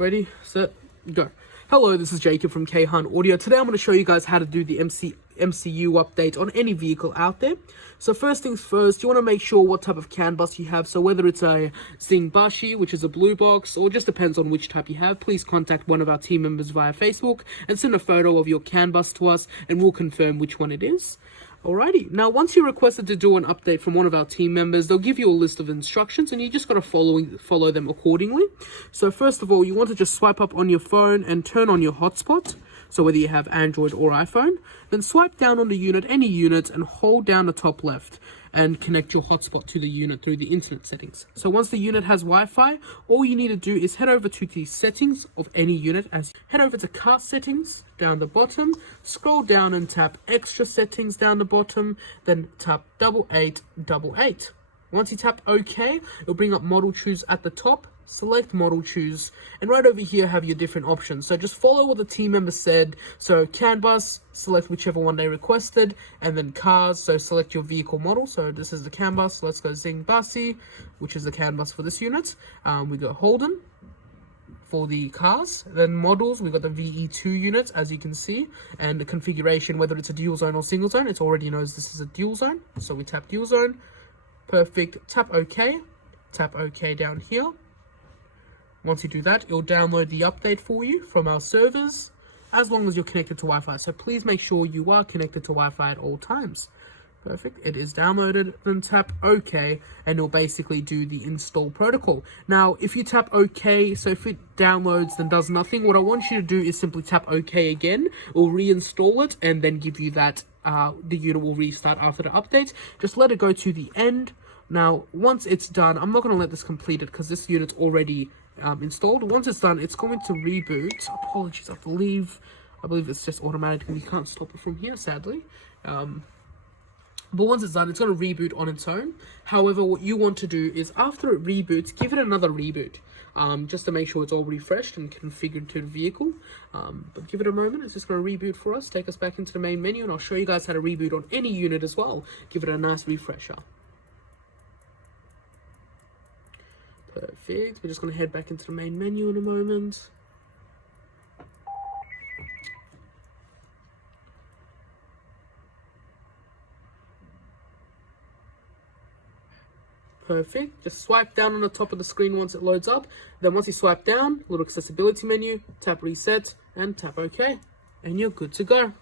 Ready, set, go. Hello, this is Jacob from Kayhan Audio. Today I'm going to show you guys how to do the MCU update on any vehicle out there. So first things first, you want to make sure what type of CAN bus you have. So whether it's a Zing Bashi, which is a blue box, or just depends on which type you have, please contact one of our team members via Facebook and send a photo of your CAN bus to us and we'll confirm which one it is. Alrighty, now once you're requested to do an update from one of our team members, they'll give you a list of instructions and you just got to follow them accordingly. So first of all, you want to just swipe up on your phone and turn on your hotspot. So whether you have Android or iPhone, then swipe down on the unit, any unit, and hold down the top left and connect your hotspot to the unit through the internet settings. So once the unit has Wi-Fi, all you need to do is head over to the settings of any unit. Head over to car settings down the bottom, scroll down and tap extra settings down the bottom, then tap 8888. Once you tap OK, it'll bring up model choose at the top. Select model choose, and right over here have your different options. So just follow what the team member said. So CAN bus, select whichever one they requested, and then cars, so select your vehicle model. So this is the CAN bus. Let's go Zing Basi, which is the CAN bus for this unit. We got Holden for the cars. Then models, we got the VE2 units, as you can see, and the configuration, whether it's a dual zone or single zone, it already knows this is a dual zone. So we tap dual zone. Perfect. Tap OK. Tap OK down here. Once you do that, it'll download the update for you from our servers, as long as you're connected to Wi-Fi. So please make sure you are connected to Wi-Fi at all times. Perfect. It is downloaded. Then tap OK, and it'll basically do the install protocol. Now, if you tap OK, so if it downloads then does nothing, what I want you to do is simply tap OK again. We'll reinstall it and then give you that. The unit will restart after the update. Just let it go to the end. Now, once it's done, I'm not going to let this complete it because this unit's already installed. Once it's done, it's going to reboot. Apologies, I believe it's just automatic and you can't stop it from here, sadly. But once it's done, it's going to reboot on its own. However, what you want to do is after it reboots, give it another reboot, just to make sure it's all refreshed and configured to the vehicle. But give it a moment. It's just going to reboot for us, take us back into the main menu, and I'll show you guys how to reboot on any unit as well. Give it a nice refresher. Perfect. We're just going to head back into the main menu in a moment. Perfect. Just swipe down on the top of the screen once it loads up. Then once you swipe down, little accessibility menu, tap reset and tap OK. And you're good to go.